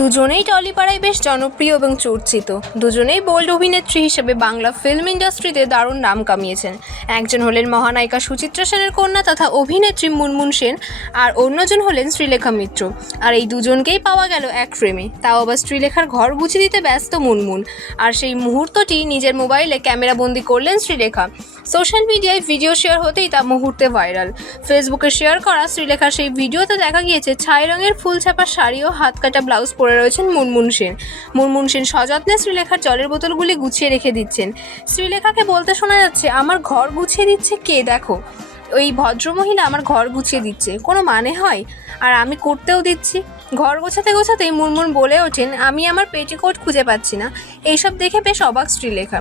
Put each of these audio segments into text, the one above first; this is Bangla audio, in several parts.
দুজনেই টলিপাড়ায় বেশ জনপ্রিয় এবং চর্চিত। দুজনেই বোল্ড অভিনেত্রী হিসেবে বাংলা ফিল্ম ইন্ডাস্ট্রিতে দারুণ নাম কামিয়েছেন। একজন হলেন মহানায়িকা সুচিত্রা সেনের কন্যা তথা অভিনেত্রী মুনমুন সেন আর অন্যজন হলেন শ্রীলেখা মিত্র। আর এই দুজনকেই পাওয়া গেল এক ফ্রেমে তাও আবার শ্রীলেখার ঘর গুছিয়ে দিতে ব্যস্ত মুনমুন। আর সেই মুহূর্তটি নিজের মোবাইলে ক্যামেরা বন্দি করলেন শ্রীলেখা। সোশ্যাল মিডিয়ায় ভিডিও শেয়ার হতেই তা মুহূর্তে ভাইরাল। ফেসবুকে শেয়ার করা শ্রীলেখার সেই ভিডিওতে দেখা গিয়েছে, ছাই রঙের ফুল ছাপা শাড়ি ও হাত কাটা ব্লাউজ পরে রয়েছেন মুনমুন সেন। মুনমুন সেন সযত্নে শ্রীলেখার জলের বোতলগুলি গুছিয়ে রেখে দিচ্ছেন। শ্রীলেখাকে বলতে শোনা যাচ্ছে, আমার ঘর গুছিয়ে দিচ্ছে কে? দেখো, ওই ভদ্রমহিলা আমার ঘর গুছিয়ে দিচ্ছে। কোনো মানে হয়? আর আমি করতেও দিচ্ছি। ঘর গোছাতে গোছাতেই মুনমুন বলে ওঠেন, আমি আমার পেটিকোট খুঁজে পাচ্ছি না। এইসব দেখে বেশ অবাক শ্রীলেখা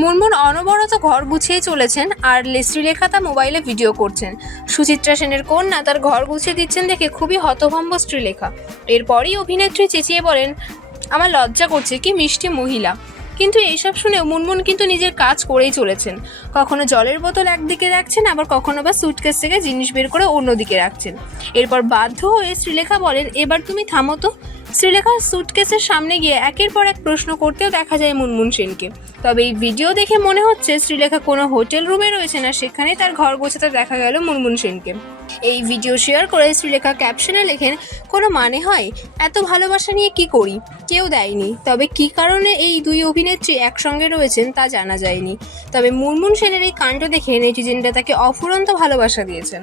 মুনমুন অনবরত ঘর গুছিয়ে চলেছেন আর শ্রীলেখা তা মোবাইলে ভিডিও করছেন। সুচিত্রা সেনের কন্যা তার ঘর গুছিয়ে দিচ্ছেন দেখে খুবই হতভম্ব শ্রীলেখা এরপরই অভিনেত্রী চেঁচিয়ে বলেন, আমার লজ্জা করছে কি মিষ্টি মহিলা। কিন্তু এইসব শুনেও মুনমুন কিন্তু নিজের কাজ করেই চলেছেন। কখনো জলের বোতল একদিকে রাখছেন, আবার কখনো বা সুটকেস থেকে জিনিস বের করে অন্যদিকে রাখছেন। এরপর বাধ্য হয়ে শ্রীলেখা বলেন, এবার তুমি থামো তো। শ্রীলেখার সুটকেসের সামনে গিয়ে একের পর এক প্রশ্ন করতেও দেখা যায় মুনমুন সেনকে। তবে এই ভিডিও দেখে মনে হচ্ছে শ্রীলেখা কোনো হোটেল রুমে রয়েছে না, সেখানে তার ঘর গোছাতে দেখা গেল মুনমুন সেনকে। এই ভিডিও শেয়ার করে শ্রীলেখা ক্যাপশনে লেখেন, কোনো মানে হয়? এত ভালোবাসা নিয়ে কি করি? কেউ দেয়নি। তবে কি কারণে এই দুই অভিনেত্রী একসঙ্গে রয়েছেন তা জানা যায়নি। তবে মুনমুন সেনের এই কাণ্ড দেখে নেটিজেনরা তাকে অফুরন্ত ভালোবাসা দিয়েছেন।